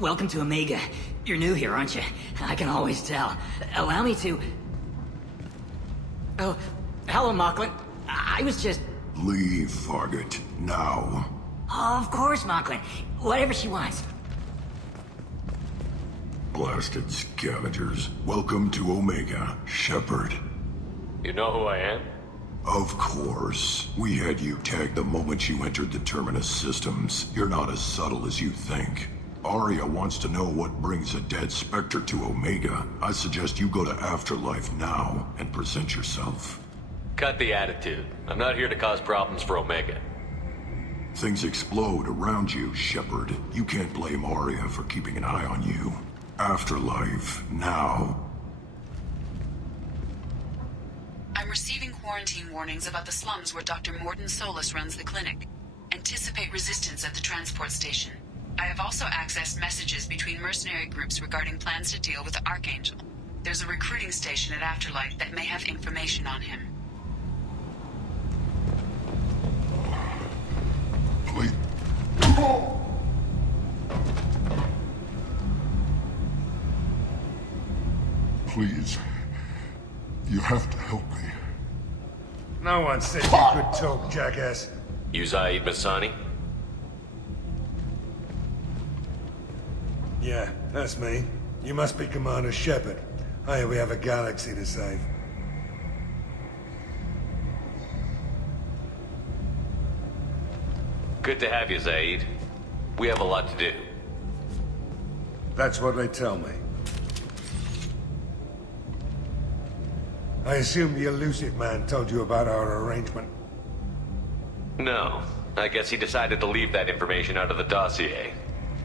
Welcome to Omega. You're new here, aren't you? I can always tell. Allow me to... Oh, hello, Mocklin. I was just... Leave, Fargate. Now. Of course, Mocklin. Whatever she wants. Blasted scavengers. Welcome to Omega, Shepard. You know who I am? Of course. We had you tagged the moment you entered the Terminus systems. You're not as subtle as you think. Aria wants to know what brings a dead Spectre to Omega. I suggest you go to Afterlife now and present yourself. Cut the attitude. I'm not here to cause problems for Omega. Things explode around you, Shepard. You can't blame Aria for keeping an eye on you. Afterlife, now. I'm receiving quarantine warnings about the slums where Dr. Mordin Solus runs the clinic. Anticipate resistance at the transport station. I have also accessed messages between mercenary groups regarding plans to deal with the Archangel. There's a recruiting station at Afterlife that may have information on him. Please. Please. You have to help me. No one said you could talk, jackass. You Zaid Masani? Yeah, that's me. You must be Commander Shepard. Hey, we have a galaxy to save. Good to have you, Zaid. We have a lot to do. That's what they tell me. I assume the Illusive Man told you about our arrangement. No. I guess he decided to leave that information out of the dossier.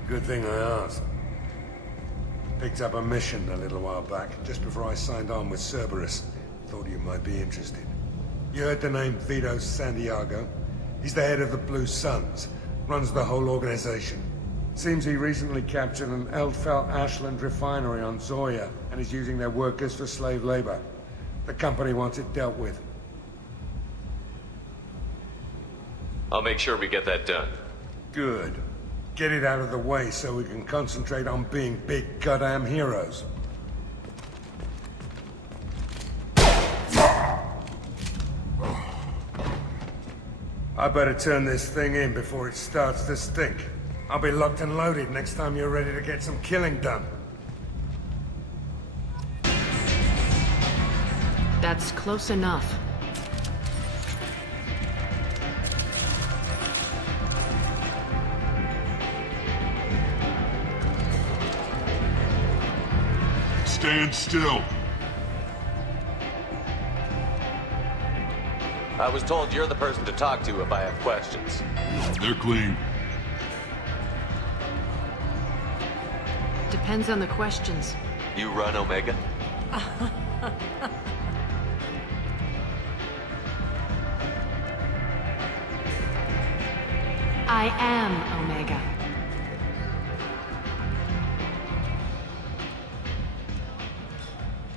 Good thing I asked. Picked up a mission a little while back, just before I signed on with Cerberus. Thought you might be interested. You heard the name Vito Santiago? He's the head of the Blue Suns, runs the whole organization. Seems he recently captured an Eldfell Ashland refinery on Zoya, and is using their workers for slave labor. The company wants it dealt with. I'll make sure we get that done. Good. Get it out of the way so we can concentrate on being big goddamn heroes. I better turn this thing in before it starts to stink. I'll be locked and loaded next time you're ready to get some killing done. That's close enough. Stand still. I was told you're the person to talk to if I have questions. They're clean. Depends on the questions. You run Omega? I am Omega.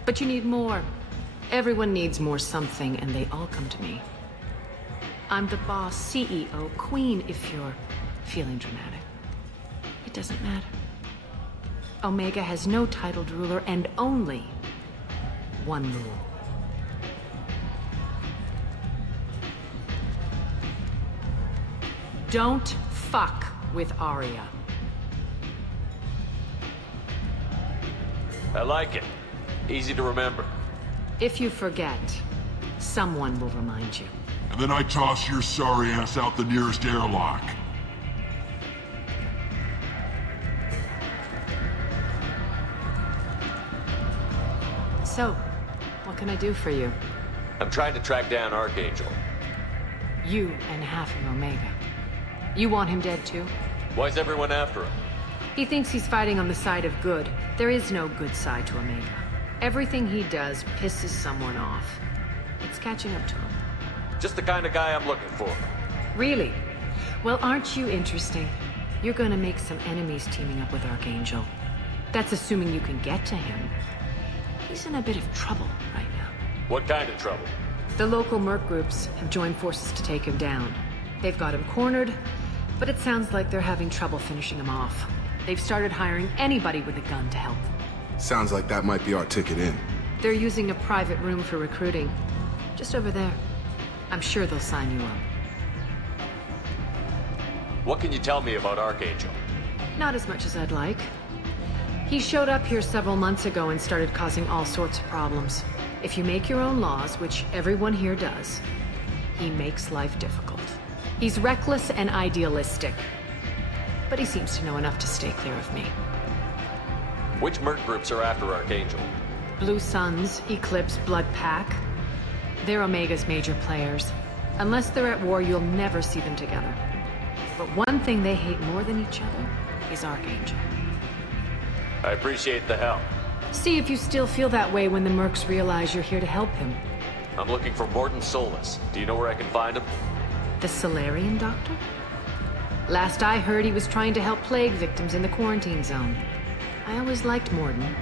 But you need more. Everyone needs more something, and they all come to me. I'm the boss, CEO, queen, if you're feeling dramatic. It doesn't matter. Omega has no titled ruler, and only one rule. Don't fuck with Aria. I like it. Easy to remember. If you forget, someone will remind you. And then I toss your sorry ass out the nearest airlock. So, what can I do for you? I'm trying to track down Archangel. You and half of Omega. You want him dead too? Why's everyone after him? He thinks he's fighting on the side of good. There is no good side to Omega. Everything he does pisses someone off. It's catching up to him. Just the kind of guy I'm looking for. Really? Well, aren't you interesting? You're gonna make some enemies teaming up with Archangel. That's assuming you can get to him. He's in a bit of trouble right now. What kind of trouble? The local merc groups have joined forces to take him down. They've got him cornered, but it sounds like they're having trouble finishing him off. They've started hiring anybody with a gun to help them. Sounds like that might be our ticket in. They're using a private room for recruiting. Just over there. I'm sure they'll sign you up. What can you tell me about Archangel? Not as much as I'd like. He showed up here several months ago and started causing all sorts of problems. If you make your own laws, which everyone here does, he makes life difficult. He's reckless and idealistic. But he seems to know enough to stay clear of me. Which merc groups are after Archangel? Blue Suns, Eclipse, Blood Pack. They're Omega's major players. Unless they're at war, you'll never see them together. But one thing they hate more than each other is Archangel. I appreciate the help. See if you still feel that way when the mercs realize you're here to help him. I'm looking for Mordin Solus. Do you know where I can find him? The Salarian doctor? Last I heard, he was trying to help plague victims in the quarantine zone. I always liked Mordin.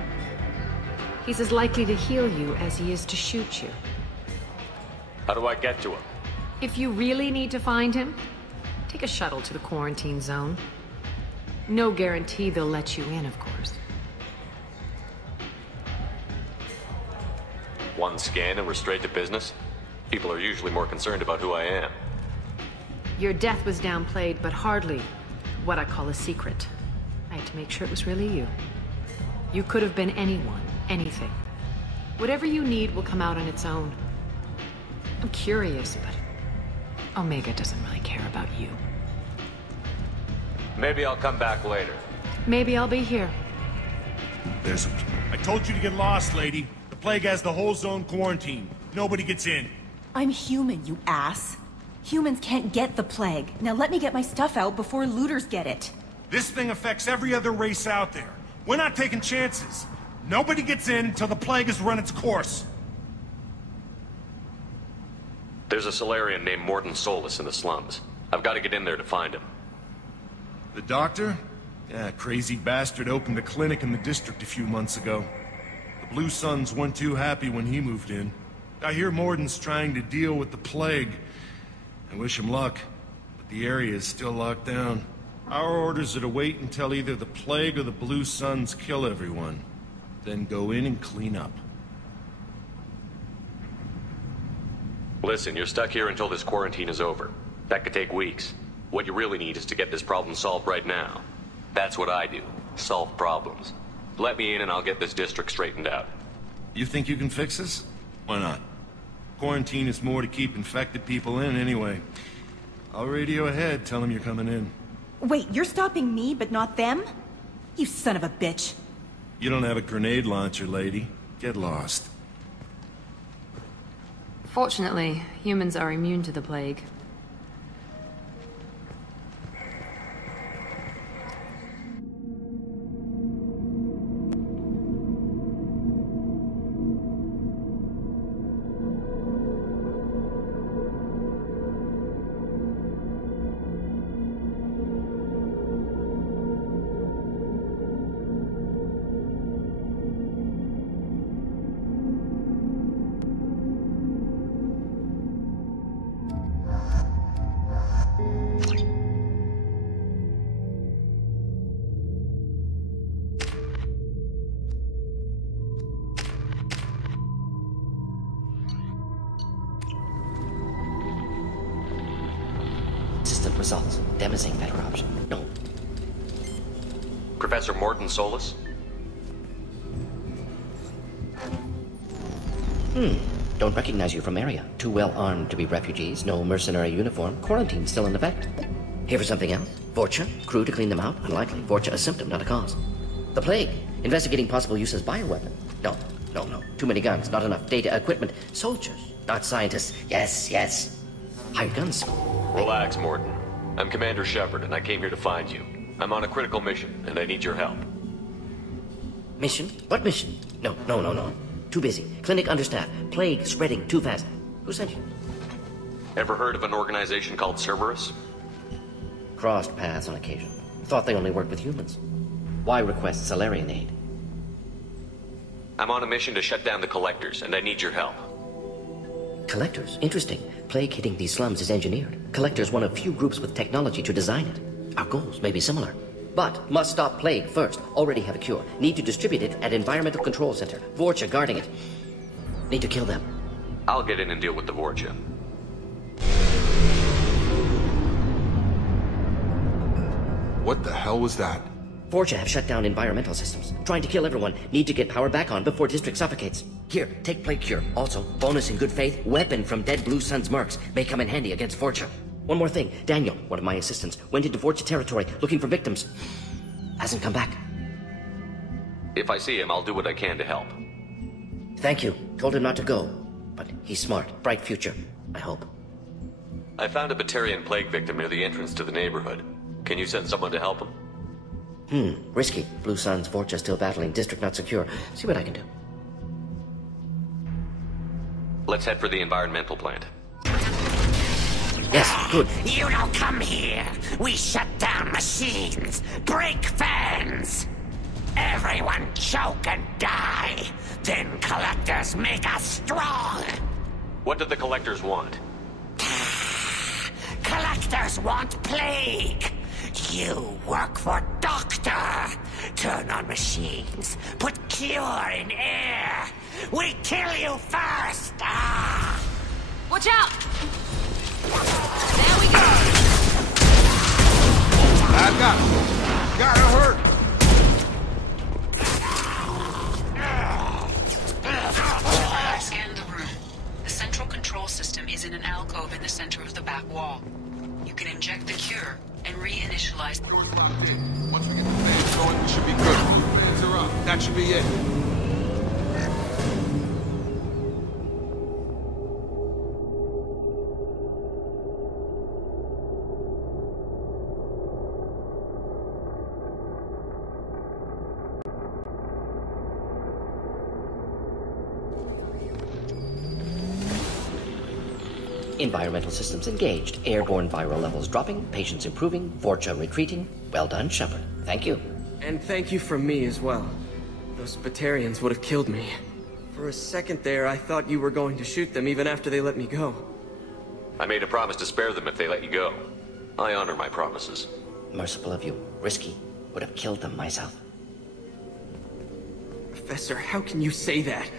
He's as likely to heal you as he is to shoot you. How do I get to him? If you really need to find him, take a shuttle to the quarantine zone. No guarantee they'll let you in, of course. One scan and we're straight to business? People are usually more concerned about who I am. Your death was downplayed, but hardly what I call a secret. I had to make sure it was really you. You could have been anyone, anything. Whatever you need will come out on its own. I'm curious, but Omega doesn't really care about you. Maybe I'll come back later. Maybe I'll be here. There's a... I told you to get lost, lady. The plague has the whole zone quarantined. Nobody gets in. I'm human, you ass. Humans can't get the plague. Now let me get my stuff out before looters get it. This thing affects every other race out there. We're not taking chances. Nobody gets in until the plague has run its course. There's a Salarian named Mordin Solus in the slums. I've got to get in there to find him. The doctor? Yeah, crazy bastard opened a clinic in the district a few months ago. The Blue Suns weren't too happy when he moved in. I hear Mordin's trying to deal with the plague. I wish him luck, but the area is still locked down. Our orders are to wait until either the plague or the Blue Suns kill everyone. Then go in and clean up. Listen, you're stuck here until this quarantine is over. That could take weeks. What you really need is to get this problem solved right now. That's what I do. Solve problems. Let me in and I'll get this district straightened out. You think you can fix this? Why not? Quarantine is more to keep infected people in anyway. I'll radio ahead, tell them you're coming in. Wait, you're stopping me, but not them? You son of a bitch. You don't have a grenade launcher, lady. Get lost. Fortunately, humans are immune to the plague. System results. Demising better option. No. Professor Mordin Solus? Don't recognize you from area. Too well armed to be refugees. No mercenary uniform. Quarantine still in effect. Here for something else? Vorcha? Crew to clean them out? Unlikely. Vorcha a symptom, not a cause. The plague. Investigating possible use as bioweapon. No. Too many guns. Not enough data, equipment. Soldiers, not scientists. Yes. Hired guns. Relax, Mordin. I'm Commander Shepard, and I came here to find you. I'm on a critical mission, and I need your help. Mission? What mission? No. Too busy. Clinic understaffed. Plague spreading too fast. Who sent you? Ever heard of an organization called Cerberus? Crossed paths on occasion. Thought they only worked with humans. Why request Salarian aid? I'm on a mission to shut down the Collectors, and I need your help. Collectors? Interesting. Plague hitting these slums is engineered. Collectors one of few groups with technology to design it. Our goals may be similar. But must stop plague first. Already have a cure. Need to distribute it at Environmental Control Center. Vorcha guarding it. Need to kill them. I'll get in and deal with the Vorcha. What the hell was that? Vorcha have shut down environmental systems. Trying to kill everyone. Need to get power back on before District suffocates. Here, take Plague Cure. Also, bonus in good faith, weapon from dead Blue Sun's mercs. May come in handy against Vorcha. One more thing. Daniel, one of my assistants, went into Vorcha territory looking for victims. Hasn't come back. If I see him, I'll do what I can to help. Thank you. Told him not to go. But he's smart. Bright future. I hope. I found a Batarian plague victim near the entrance to the neighborhood. Can you send someone to help him? Risky. Blue Sun's Vorcha still battling. District not secure. See what I can do. Let's head for the environmental plant. Yes, good. You don't come here. We shut down machines, break fans. Everyone choke and die. Then collectors make us strong. What do the collectors want? Collectors want plague. You work for Doctor. Turn on machines. Put cure in air. We kill you first. Watch out! There we go! I got him. Got her hurt. I scanned the room. The central control system is in an alcove in the center of the back wall. You can inject the cure and reinitialize. Once we get the fans going, we should be good. Fans are up. That should be it. Environmental systems engaged. Airborne viral levels dropping. Patients improving. Vorcha retreating. Well done, Shepard. Thank you. And thank you from me as well. Those Batarians would have killed me. For a second there, I thought you were going to shoot them even after they let me go. I made a promise to spare them if they let you go. I honor my promises. Merciful of you. Risky. Would have killed them myself. Professor, how can you say that?